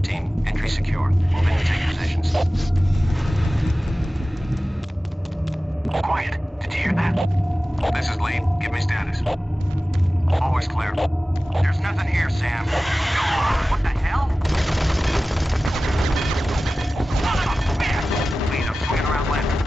Bravo team, entry secure. Move in and take positions. Quiet. Did you hear that? This is Lee. Give me status. Always clear. There's nothing here, Sam. What the hell? Lead, I'm swinging around left.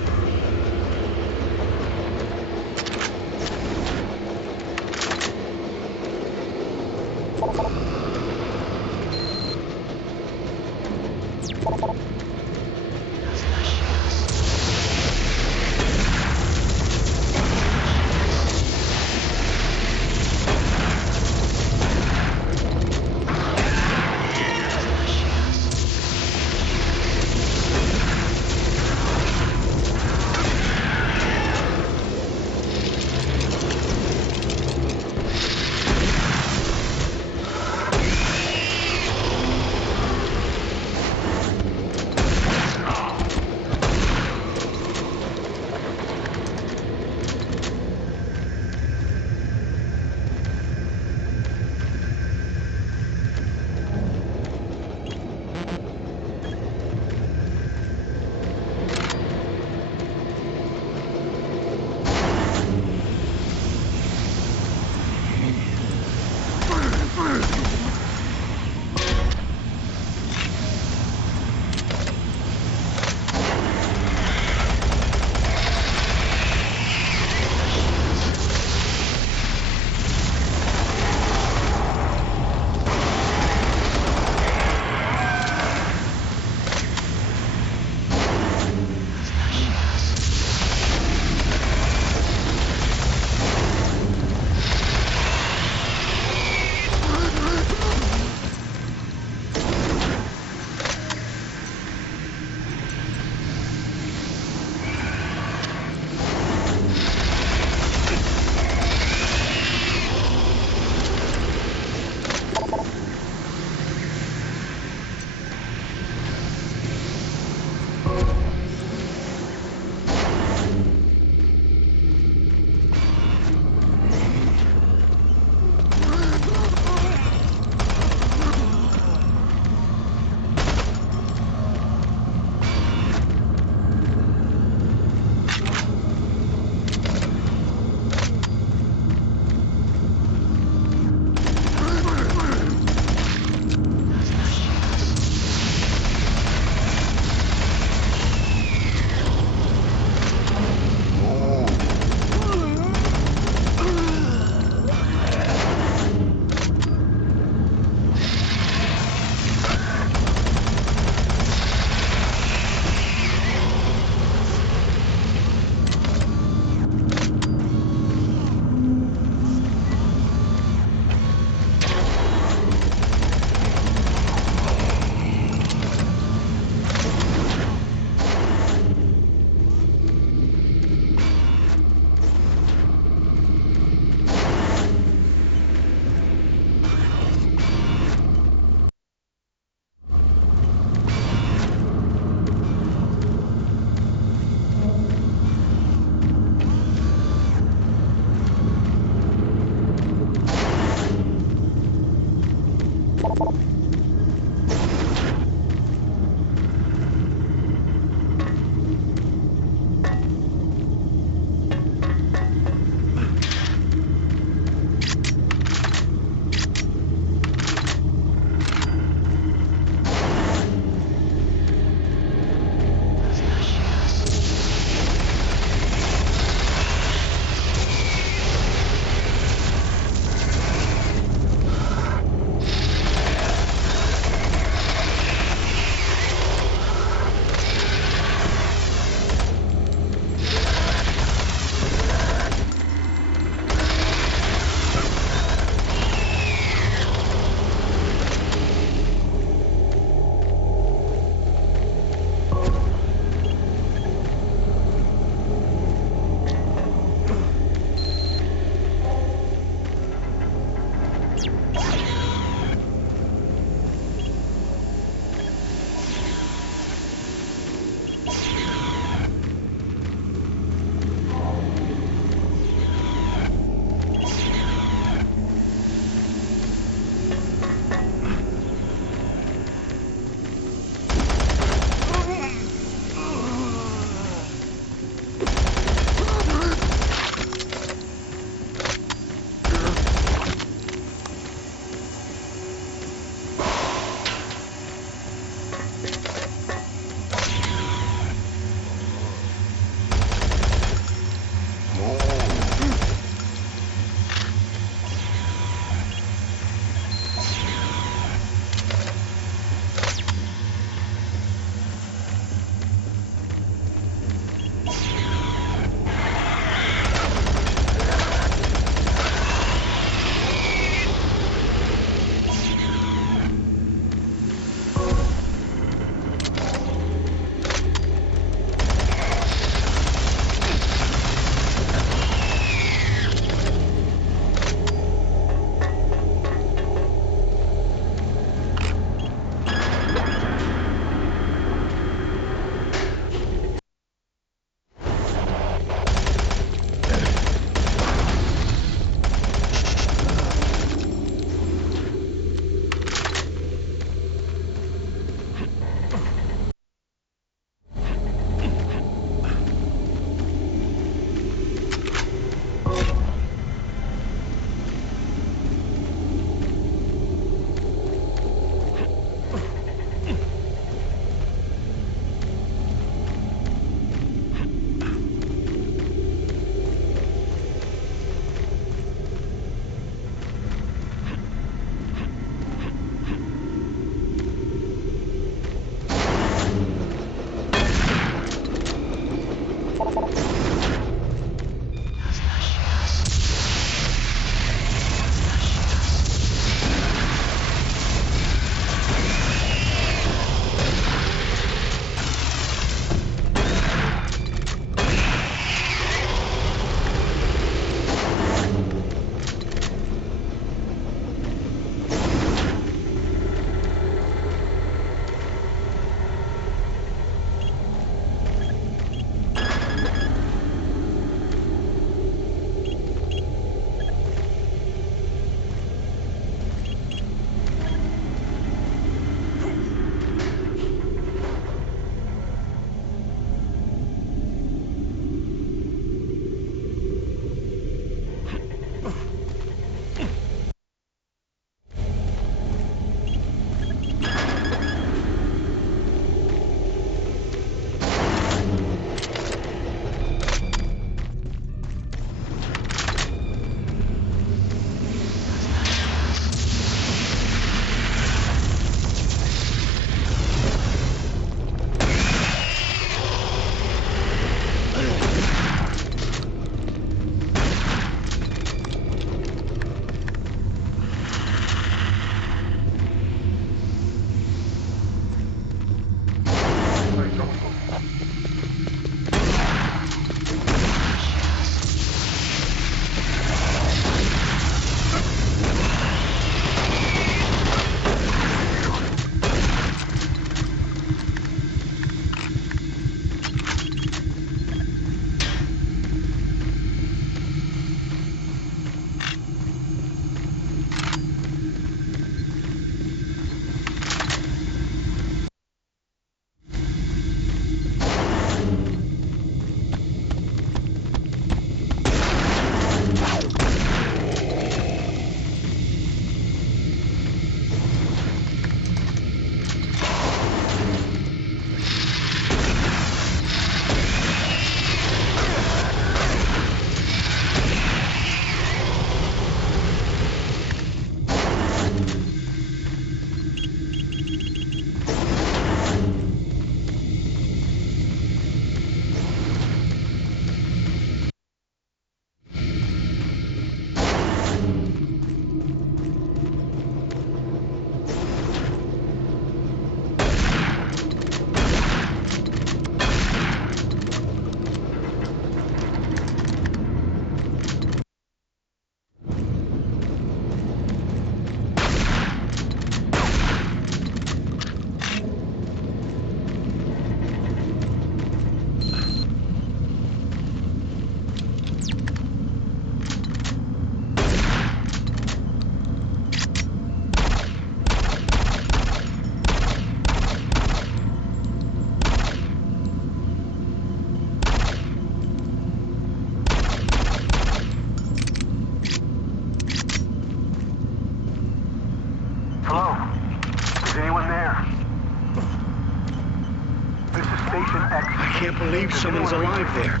I can't believe someone's alive there.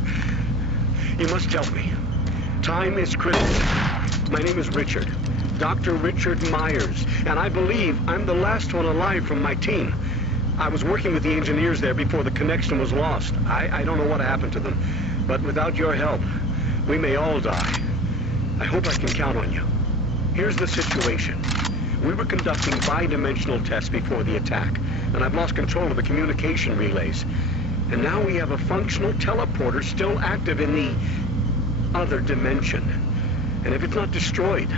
You must help me. Time is critical. My name is Richard. Dr. Richard Myers, and I believe I'm the last one alive from my team. I was working with the engineers there before the connection was lost. I don't know what happened to them, but without your help, we may all die. I hope I can count on you. Here's the situation. We were conducting bi-dimensional tests before the attack, and I've lost control of the communication relays. And now we have a functional teleporter still active in the other dimension. And if it's not destroyed,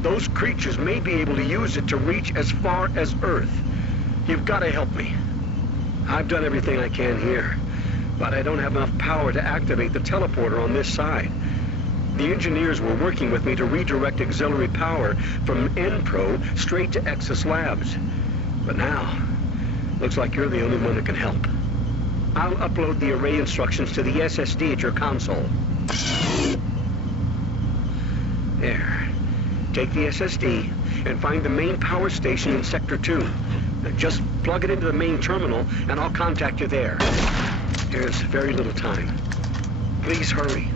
those creatures may be able to use it to reach as far as Earth. You've got to help me. I've done everything I can here, but I don't have enough power to activate the teleporter on this side. The engineers were working with me to redirect auxiliary power from N-Pro straight to Exus Labs. But now, looks like you're the only one that can help. I'll upload the array instructions to the SSD at your console. There. Take the SSD and find the main power station in Sector 2. Just plug it into the main terminal, and I'll contact you there. There's very little time. Please hurry.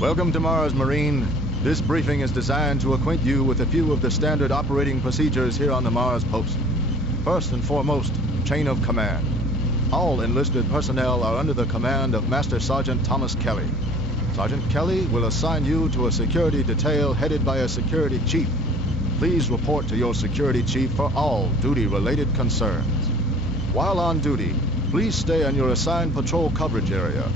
Welcome to Mars, Marine. This briefing is designed to acquaint you with a few of the standard operating procedures here on the Mars post. First and foremost, chain of command. All enlisted personnel are under the command of Master Sergeant Thomas Kelly. Sergeant Kelly will assign you to a security detail headed by a security chief. Please report to your security chief for all duty-related concerns. While on duty, please stay in your assigned patrol coverage area.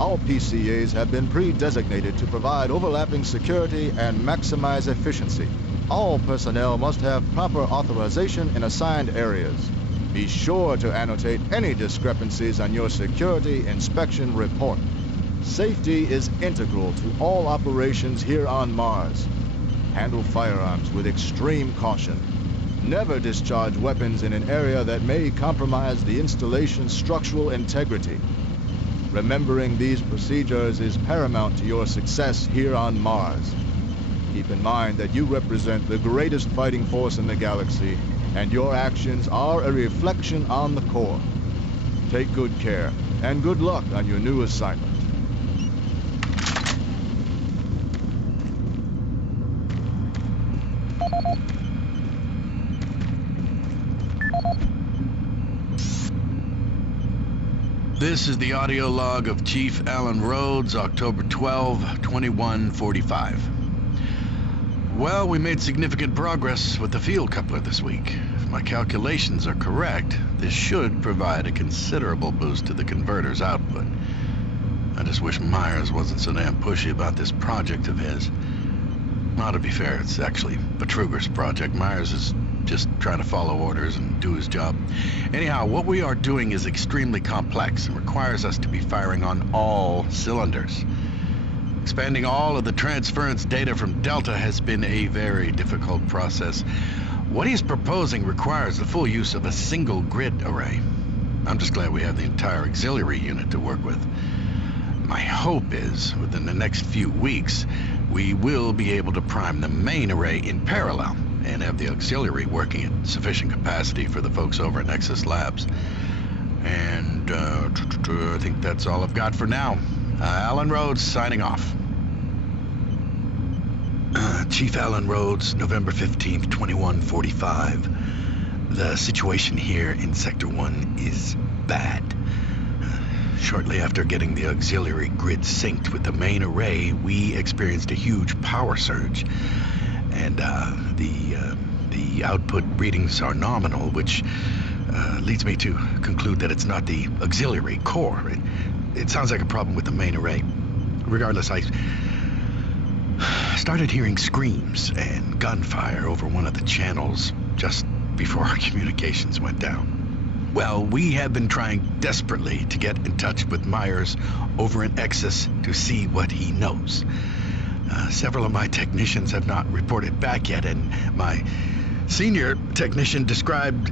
All PCAs have been pre-designated to provide overlapping security and maximize efficiency. All personnel must have proper authorization in assigned areas. Be sure to annotate any discrepancies on your security inspection report. Safety is integral to all operations here on Mars. Handle firearms with extreme caution. Never discharge weapons in an area that may compromise the installation's structural integrity. Remembering these procedures is paramount to your success here on Mars. Keep in mind that you represent the greatest fighting force in the galaxy, and your actions are a reflection on the Corps. Take good care, and good luck on your new assignment. This is the audio log of Chief Alan Rhodes, October 12, 2145. Well, we made significant progress with the field coupler this week. If my calculations are correct, this should provide a considerable boost to the converter's output. I just wish Myers wasn't so damn pushy about this project of his. Well, to be fair, it's actually Betruger's project. Myers is just trying to follow orders and do his job. Anyhow, what we are doing is extremely complex and requires us to be firing on all cylinders. Expanding all of the transference data from Delta has been a very difficult process. What he's proposing requires the full use of a single grid array. I'm just glad we have the entire auxiliary unit to work with. My hope is, within the next few weeks, we will be able to prime the main array in parallel and have the auxiliary working at sufficient capacity for the folks over at Nexus Labs. And I think that's all I've got for now. Alan Rhodes signing off. Chief Alan Rhodes, November 15th, 2145. The situation here in Sector 1 is bad. Shortly after getting the auxiliary grid synced with the main array, we experienced a huge power surge. And the output readings are nominal, which leads me to conclude that it's not the auxiliary core. It sounds like a problem with the main array. Regardless, I started hearing screams and gunfire over one of the channels just before our communications went down. Well, we have been trying desperately to get in touch with Myers over in Exus to see what he knows. Several of my technicians have not reported back yet, and my senior technician described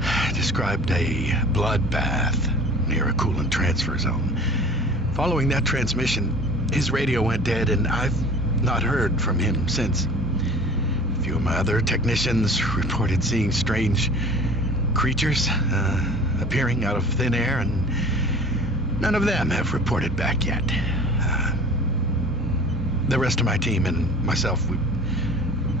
a bloodbath near a coolant transfer zone. Following that transmission, his radio went dead, and I've not heard from him since. A few of my other technicians reported seeing strange creatures appearing out of thin air, and none of them have reported back yet. The rest of my team and myself, we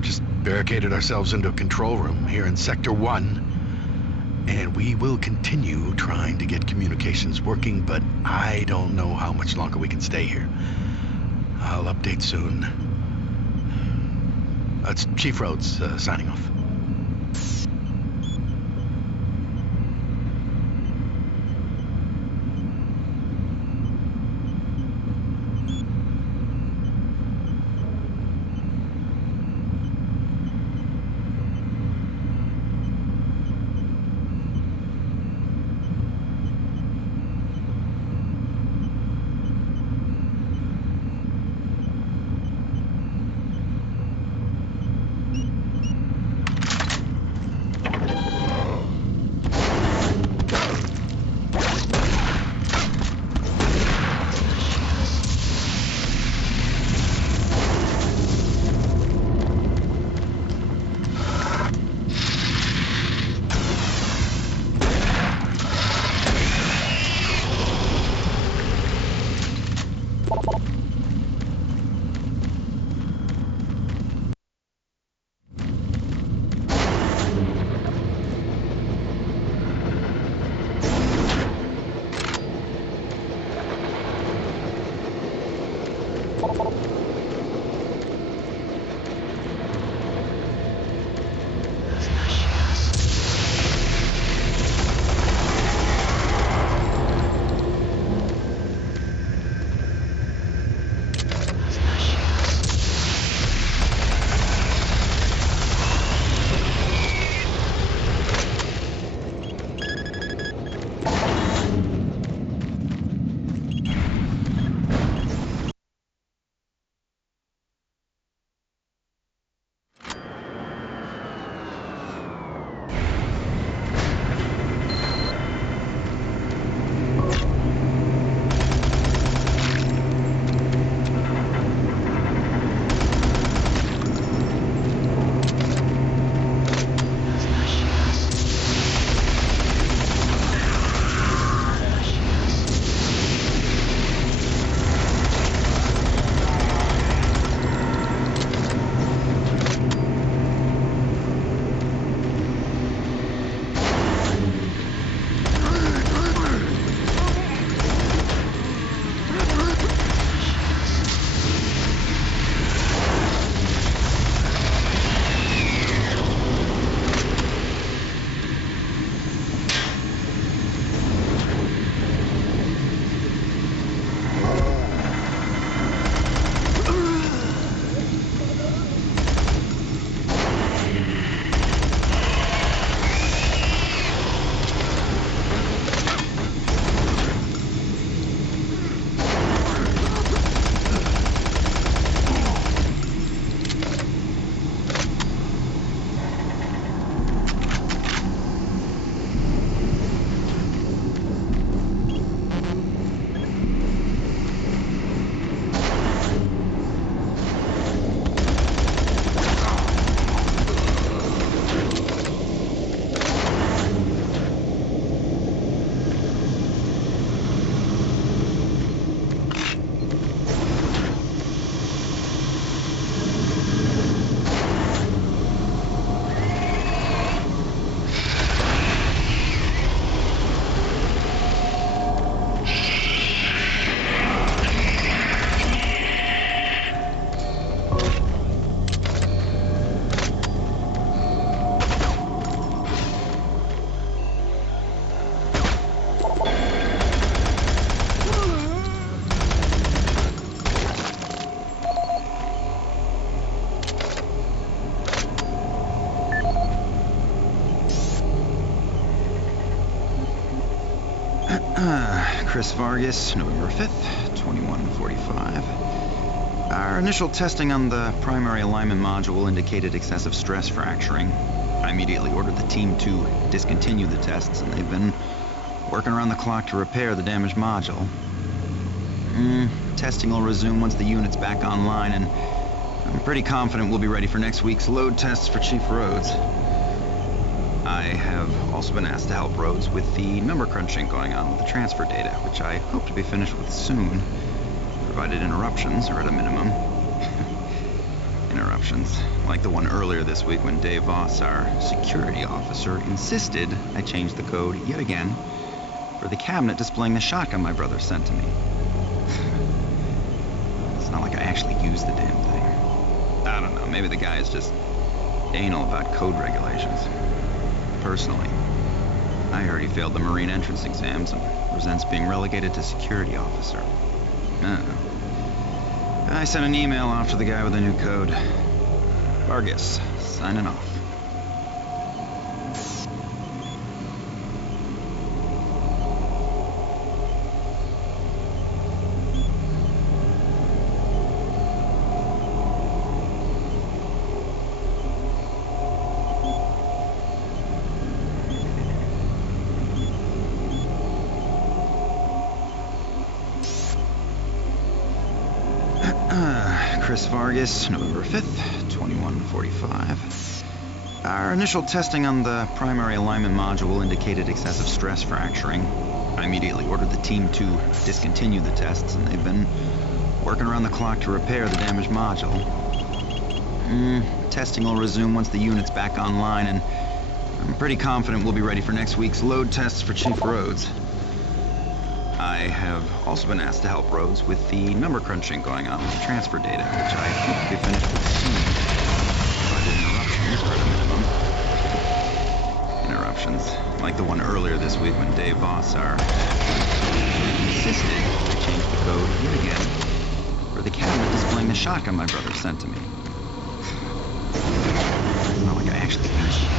just barricaded ourselves into a control room here in Sector 1, and we will continue trying to get communications working, but I don't know how much longer we can stay here. I'll update soon. It's Chief Rhodes signing off. Chris Vargas, November 5th, 2145. Our initial testing on the primary alignment module indicated excessive stress fracturing. I immediately ordered the team to discontinue the tests, and they've been working around the clock to repair the damaged module. Testing will resume once the unit's back online, and I'm pretty confident we'll be ready for next week's load tests for Chief Rhodes. I have also been asked to help Rhodes with the number crunching going on with the transfer data, which I hope to be finished with soon, provided interruptions are at a minimum. Interruptions, like the one earlier this week when Dave Voss, our security officer, insisted I change the code yet again for the cabinet displaying the shotgun my brother sent to me. It's not like I actually used the damn thing. I don't know, maybe the guy is just anal about code regulations. Personally, I heard he failed the Marine entrance exams and resents being relegated to security officer. I don't know. I sent an email off to the guy with the new code. Vargas, signing off. Chris Vargas, November 5th, 2145. Our initial testing on the primary alignment module indicated excessive stress fracturing. I immediately ordered the team to discontinue the tests, and they've been working around the clock to repair the damaged module. Testing will resume once the unit's back online, and I'm pretty confident we'll be ready for next week's load tests for Chief Rhodes. I have also been asked to help Rhodes with the number crunching going on with the transfer data, which I hope to be finished with soon, provided interruptions are at a minimum. Interruptions, like the one earlier this week when Dave Voss, our insisted I change the code yet again for the cabinet displaying the shotgun my brother sent to me. It's not like I actually used it.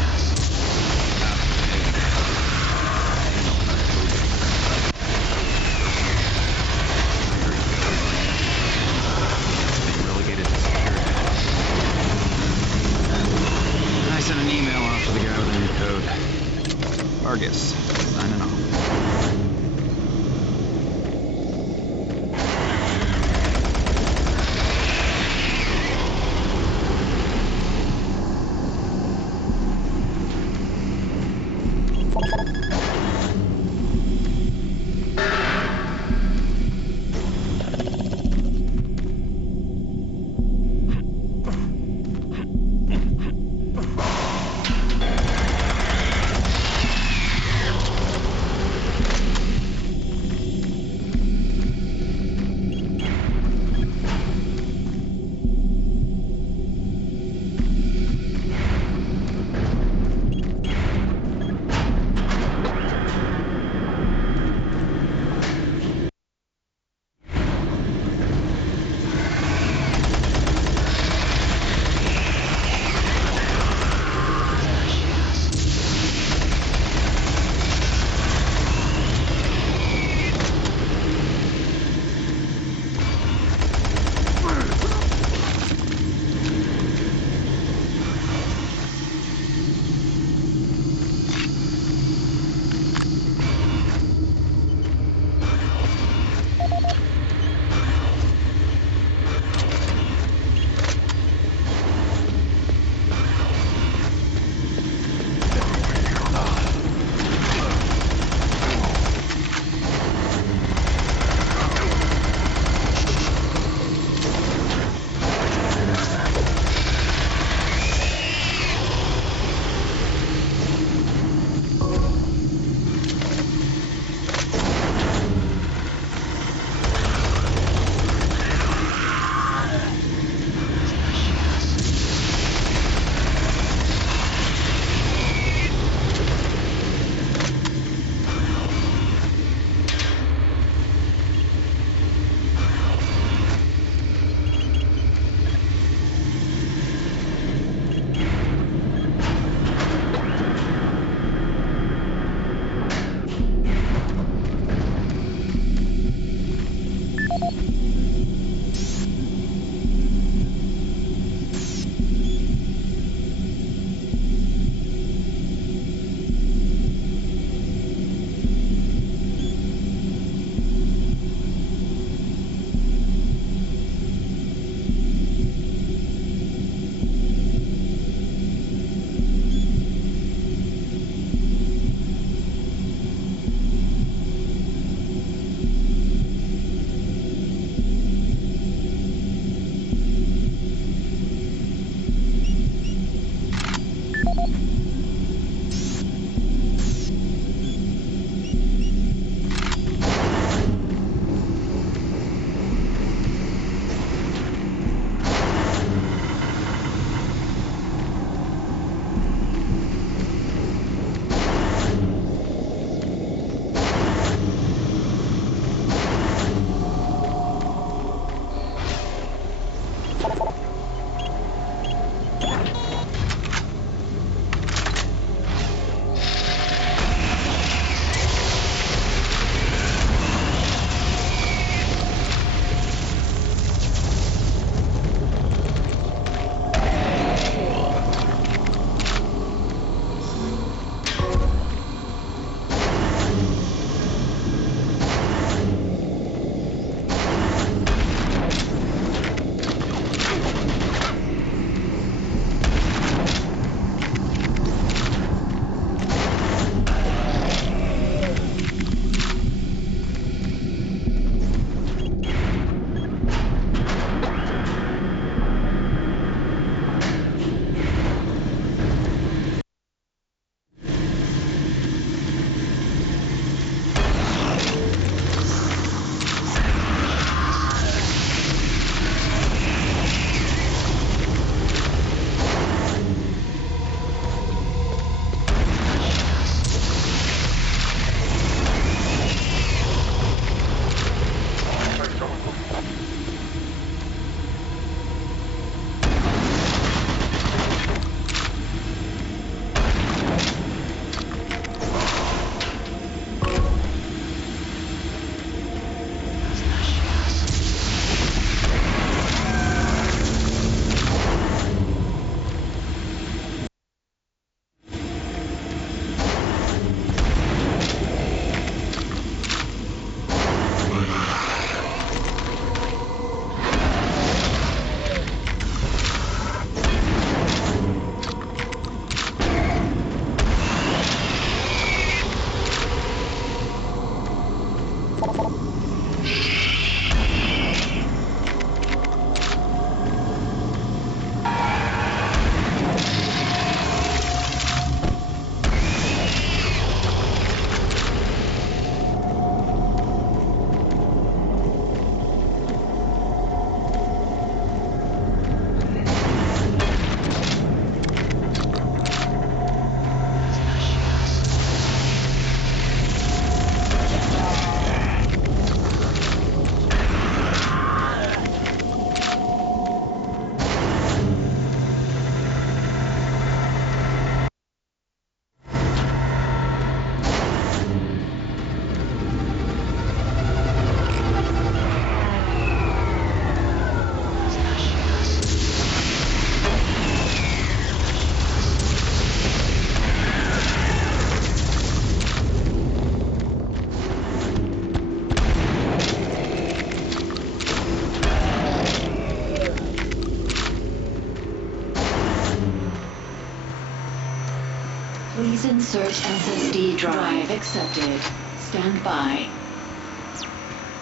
Vargas, signing off. Please insert SSD drive accepted. Stand by.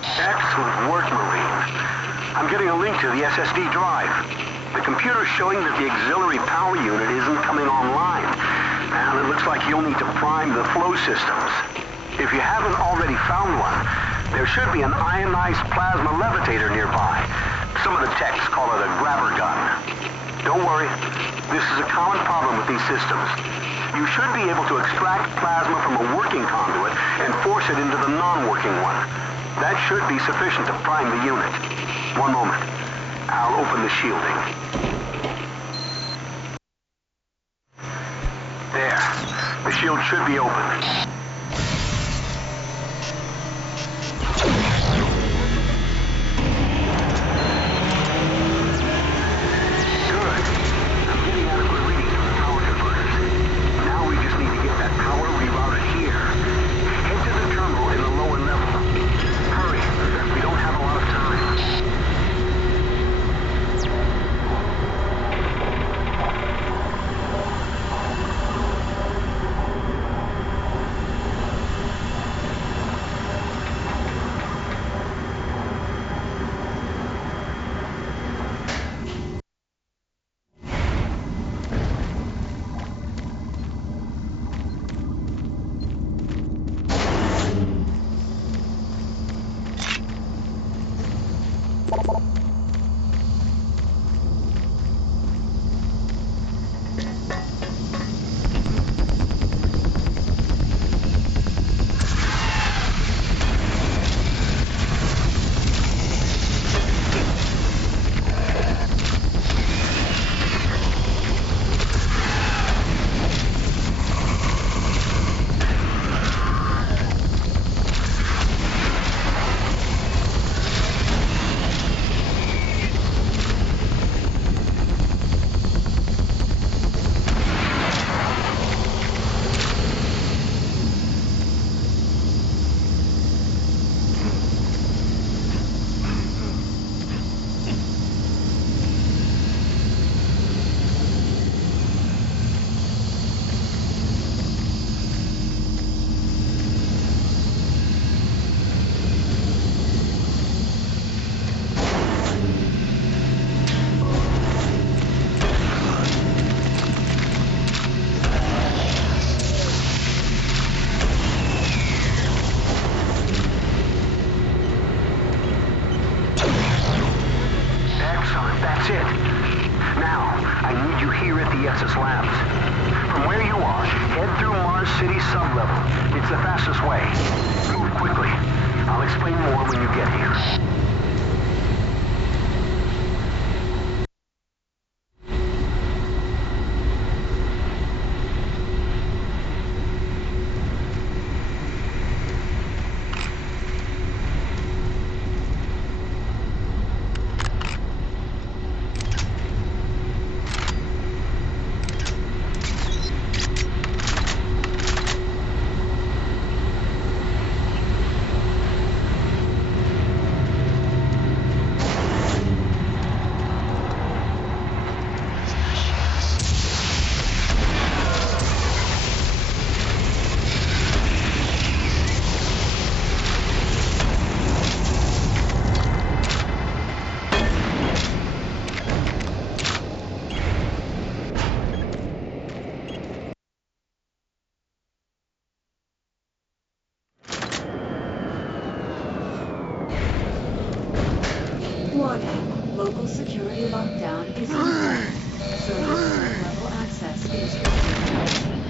Excellent work, Marine. I'm getting a link to the SSD drive. The computer's showing that the auxiliary power unit isn't coming online, and it looks like you'll need to prime the flow systems. If you haven't already found one, there should be an ionized plasma levitator nearby. Some of the techs call it a grabber gun. Don't worry, this is a common problem with these systems. You should be able to extract plasma from a working conduit and force it into the non-working one. That should be sufficient to prime the unit. One moment. I'll open the shielding. There. The shield should be open. DSS Labs. From where you are, head through Mars City sublevel. It's the fastest way. Move quickly. I'll explain more when you get here. Warning. Local security lockdown is in place. Service level access is restricted.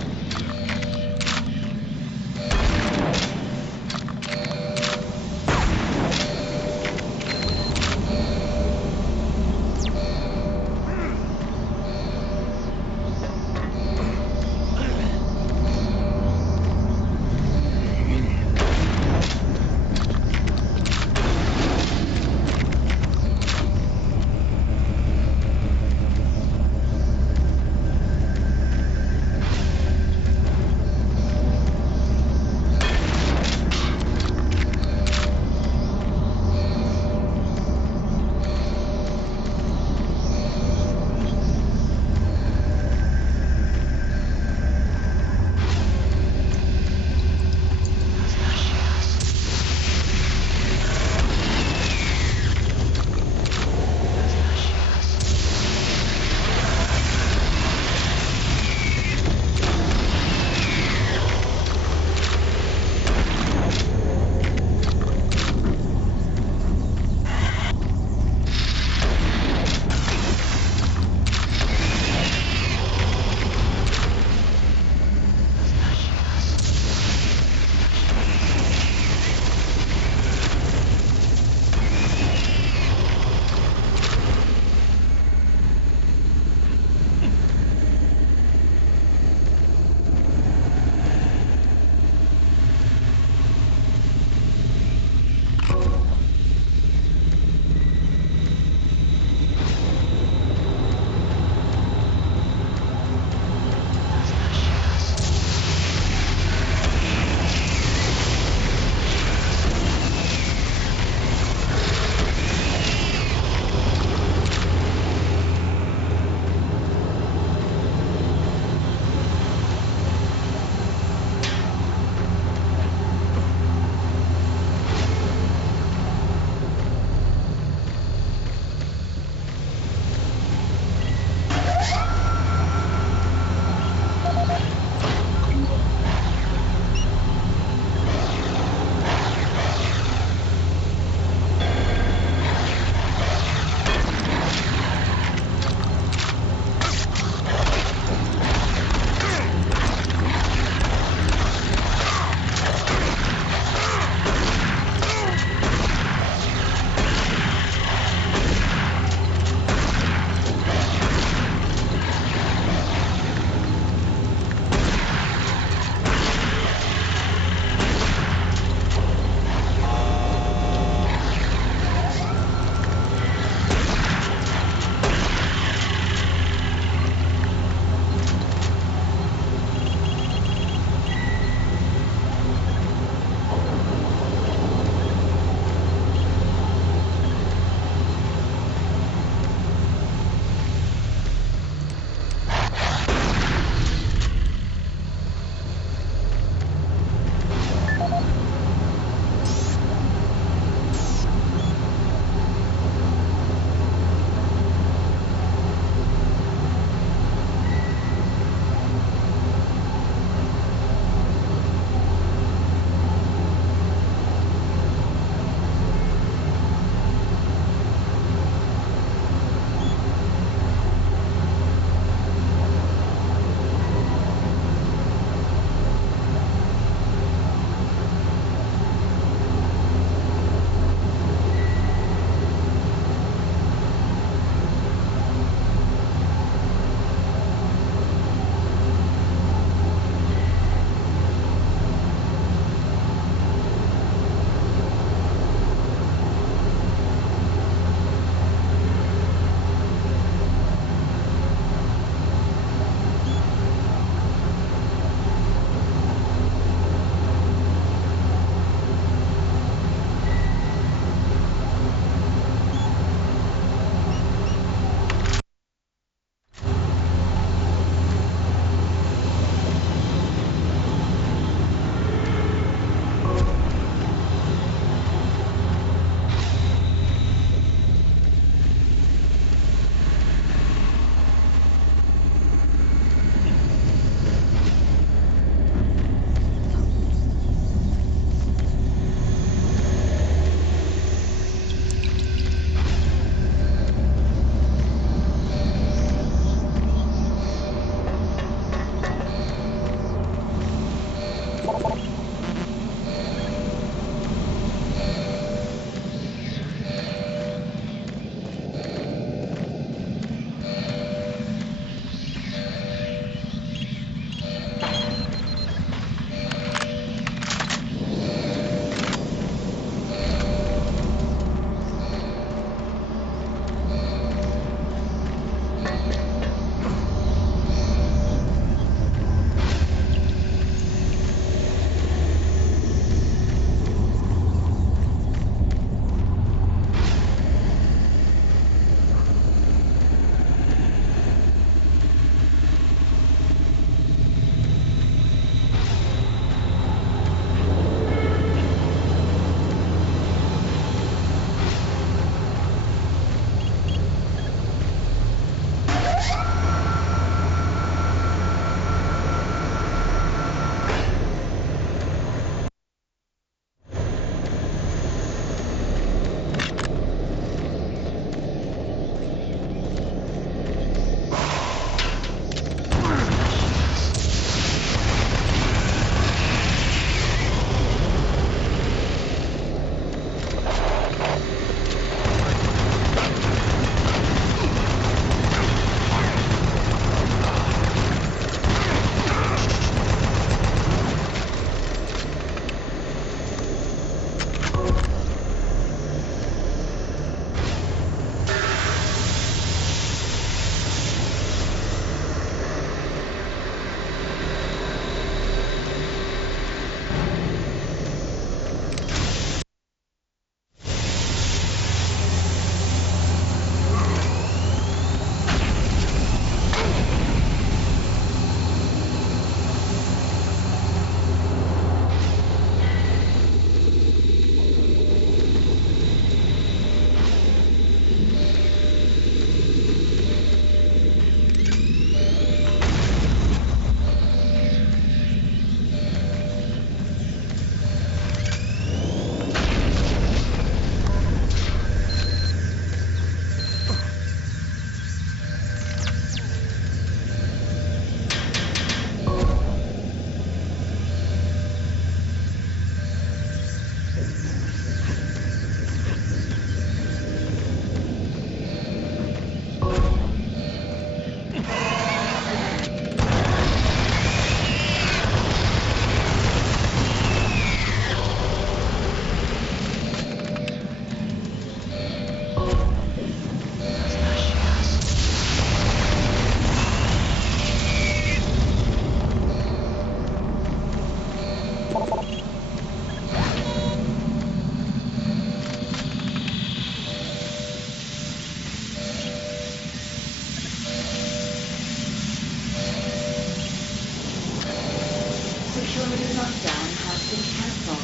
Security lockdown has been cancelled.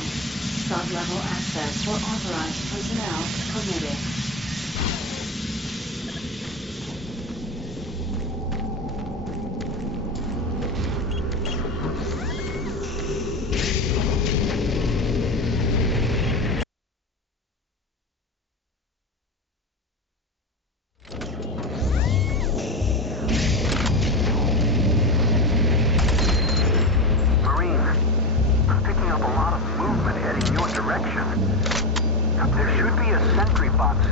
Sub-level access for authorized personnel permitted. Marine, I'm picking up a lot of movement heading your direction. There should be a sentry box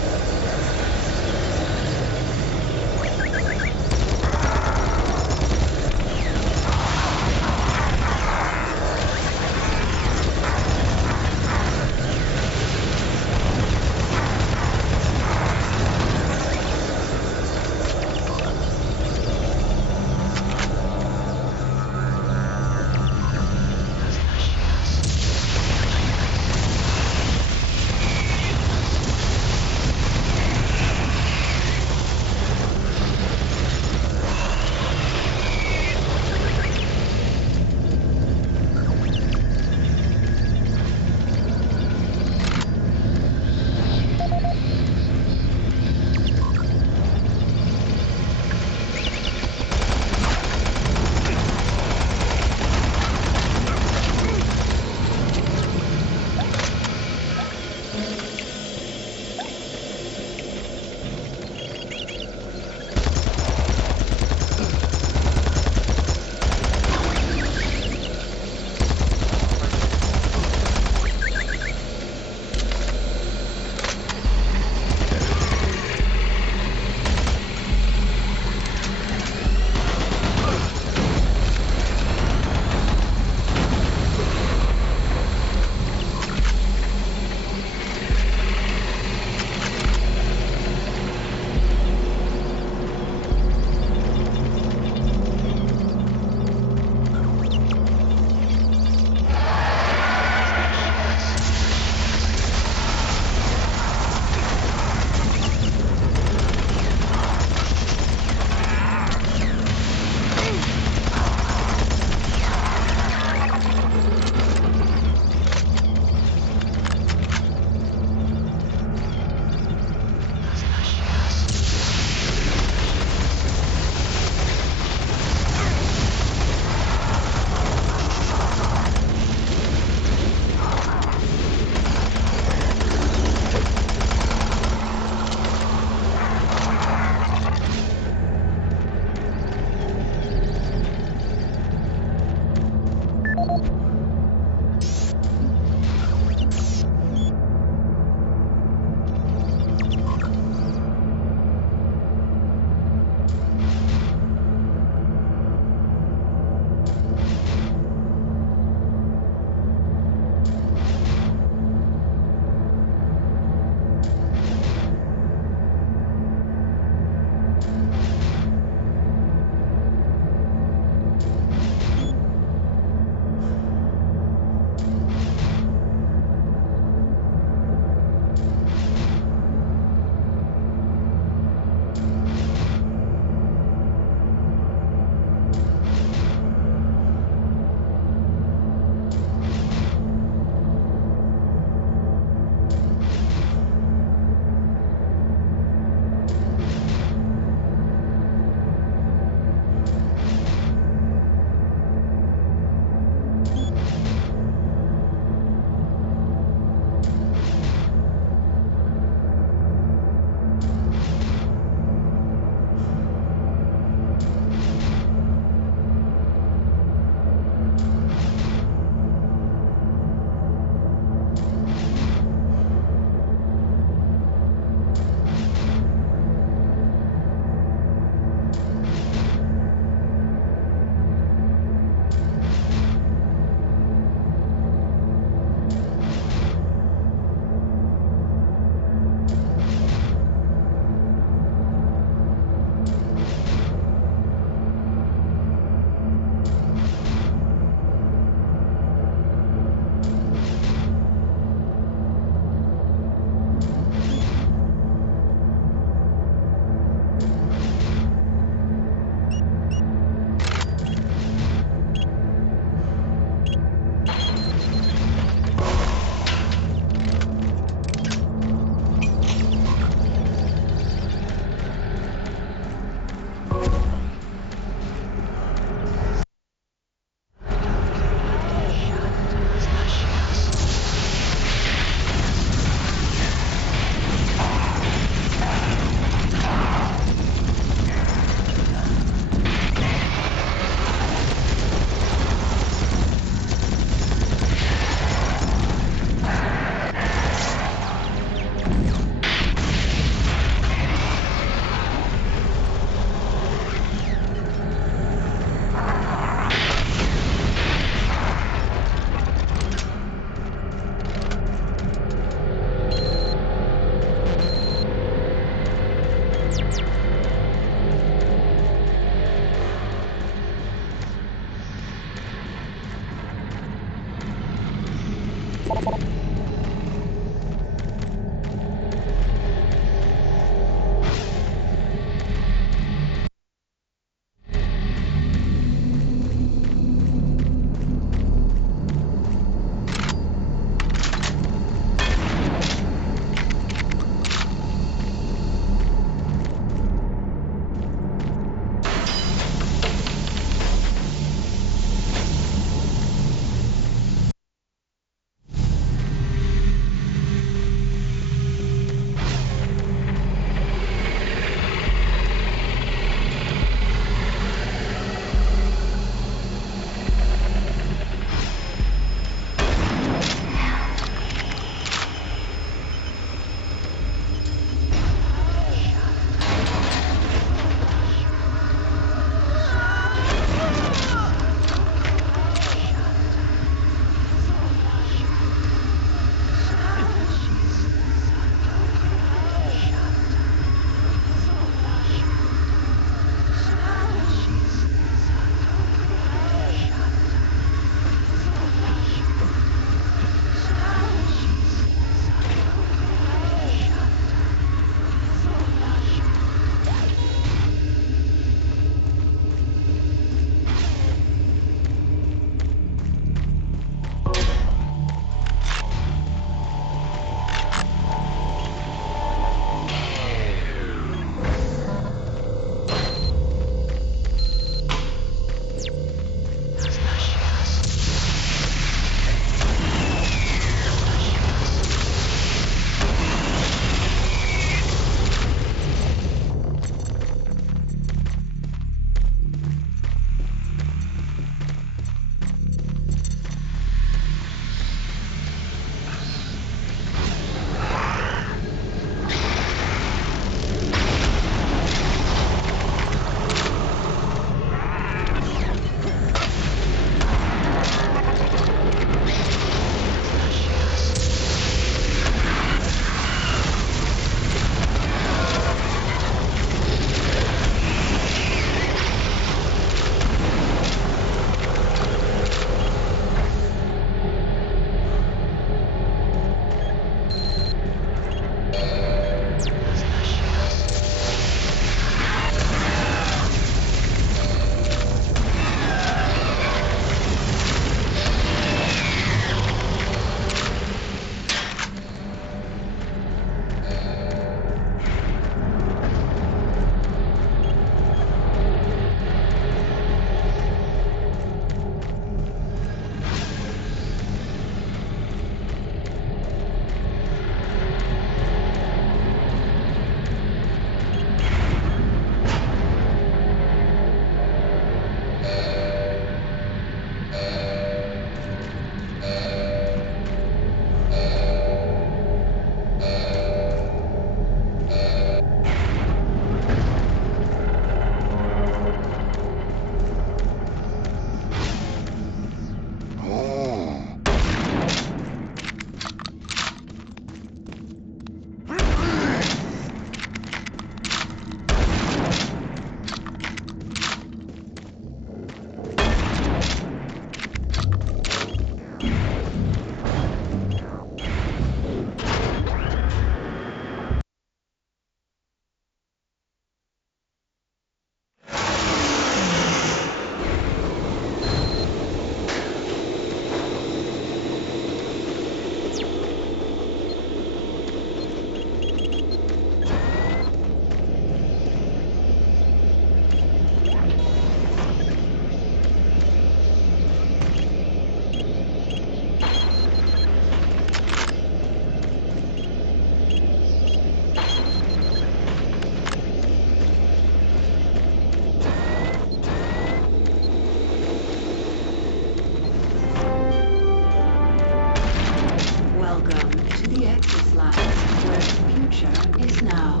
future is now.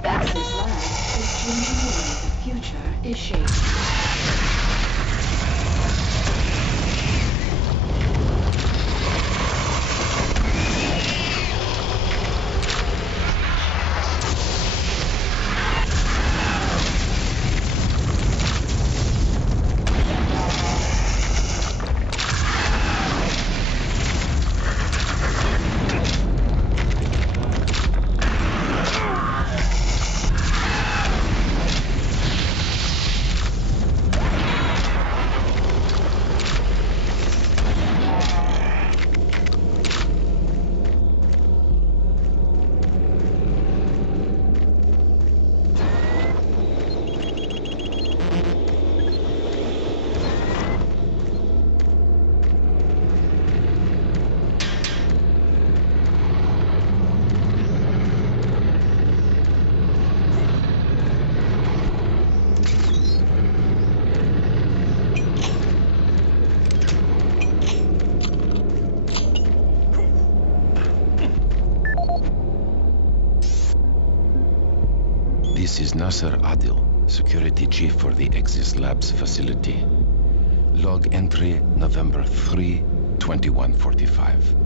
Bax's lab is changing the way the future is shaped. This is Nasser Adil, Security Chief for the Exis Labs facility. Log entry November 3, 2145.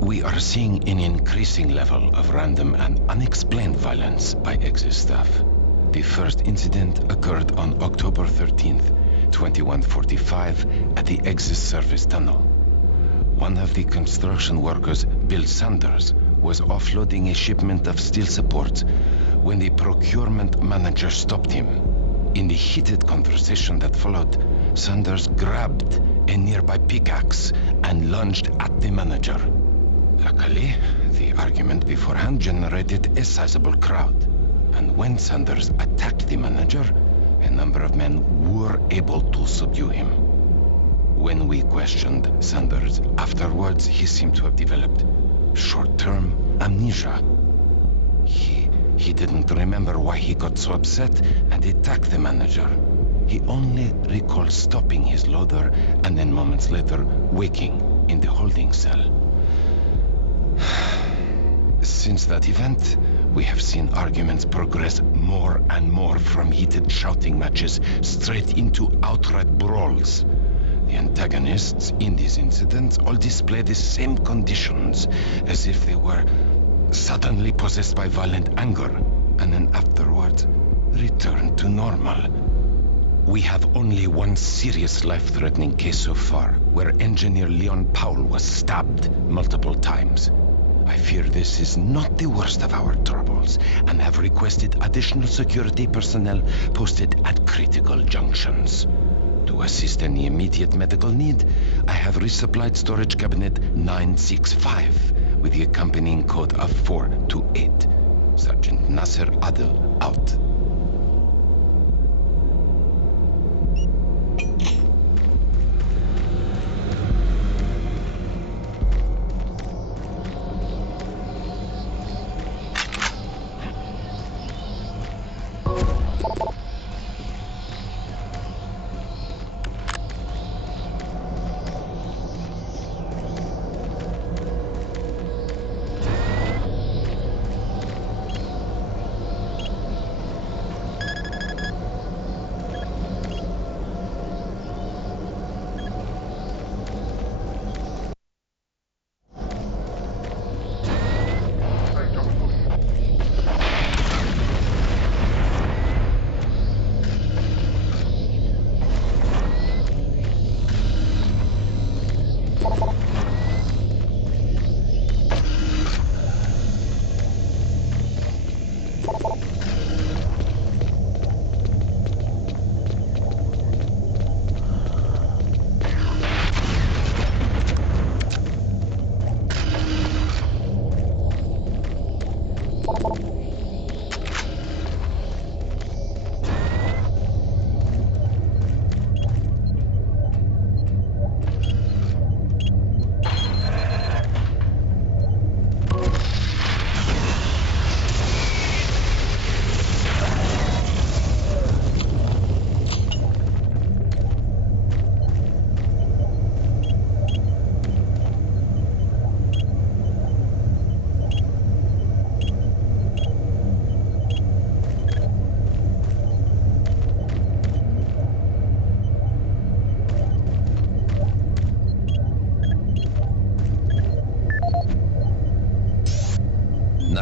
We are seeing an increasing level of random and unexplained violence by Exis staff. The first incident occurred on October 13th, 2145 at the Exis service tunnel. One of the construction workers, Bill Sanders, was offloading a shipment of steel supports when the procurement manager stopped him. In the heated conversation that followed, Sanders grabbed a nearby pickaxe and lunged at the manager. Luckily, the argument beforehand generated a sizable crowd, and when Sanders attacked the manager, a number of men were able to subdue him. When we questioned Sanders afterwards, he seemed to have developed short-term amnesia. He didn't remember why he got so upset and attacked the manager. He only recalled stopping his loader and then moments later waking in the holding cell. Since that event, we have seen arguments progress more and more from heated shouting matches straight into outright brawls. The antagonists in these incidents all display the same conditions, as if they were suddenly possessed by violent anger, and then afterwards return to normal. We have only one serious life-threatening case so far, where engineer Leon Powell was stabbed multiple times. I fear this is not the worst of our troubles, and have requested additional security personnel posted at critical junctions. To assist any immediate medical need, I have resupplied storage cabinet 965 with the accompanying code of 428. Sergeant Nasser Adil, out.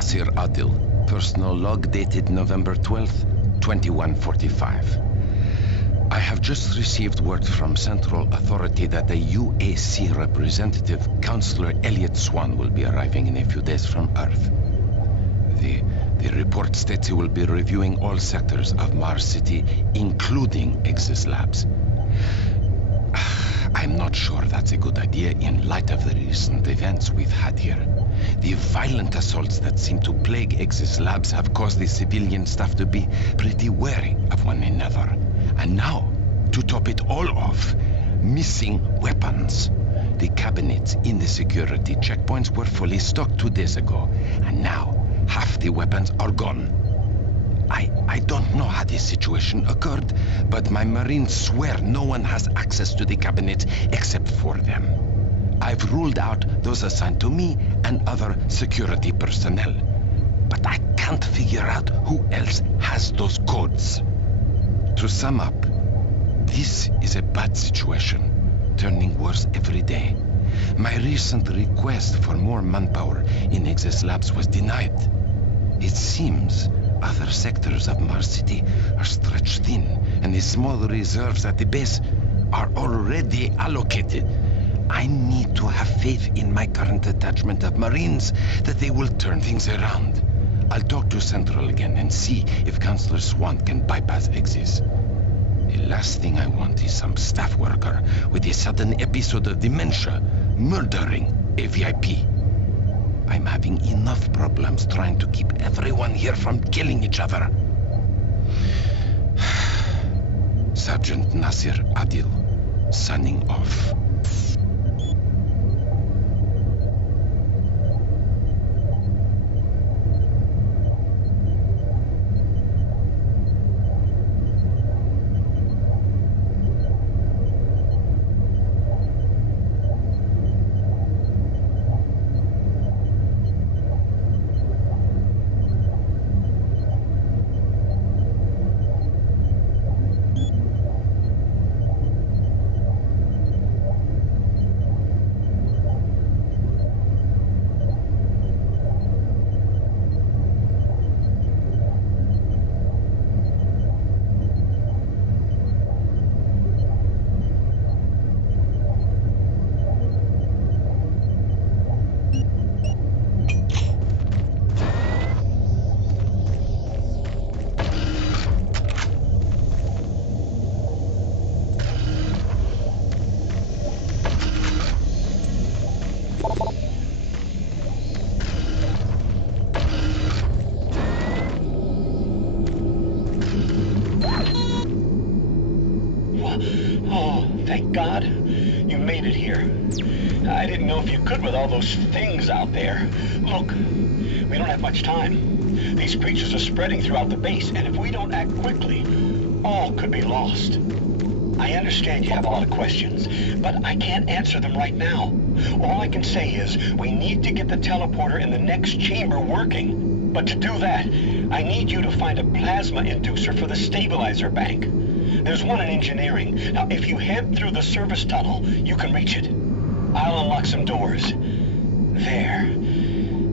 Nasir Adil. Personal log dated November 12th, 2145. I have just received word from Central Authority that the UAC representative, Counselor Elliot Swan, will be arriving in a few days from Earth. The report states he will be reviewing all sectors of Mars City, including Exis Labs. I'm not sure that's a good idea in light of the recent events we've had here. The violent assaults that seem to plague Exis Labs have caused the civilian staff to be pretty wary of one another. And now, to top it all off, missing weapons. The cabinets in the security checkpoints were fully stocked 2 days ago, and now half the weapons are gone. I don't know how this situation occurred, but my Marines swear no one has access to the cabinet except for them. I've ruled out those assigned to me and other security personnel, but I can't figure out who else has those codes. To sum up, this is a bad situation, turning worse every day. My recent request for more manpower in Exis Labs was denied. It seems other sectors of Mars City are stretched thin, and the small reserves at the base are already allocated. I need to have faith in my current detachment of Marines that they will turn things around. I'll talk to Central again and see if Counselor Swan can bypass Exis. The last thing I want is some staff worker with a sudden episode of dementia murdering a VIP. I'm having enough problems trying to keep everyone here from killing each other. Sergeant Nasir Adil, signing off. Thank God you made it here. I didn't know if you could with all those things out there. Look, we don't have much time. These creatures are spreading throughout the base, and if we don't act quickly, all could be lost. I understand you have a lot of questions, but I can't answer them right now. All I can say is we need to get the teleporter in the next chamber working. But to do that, I need you to find a plasma inducer for the stabilizer bank. There's one in engineering. Now, if you head through the service tunnel, you can reach it. I'll unlock some doors. There.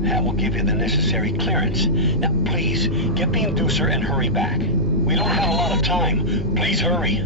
That will give you the necessary clearance. Now, please, get the inducer and hurry back. We don't have a lot of time. Please hurry.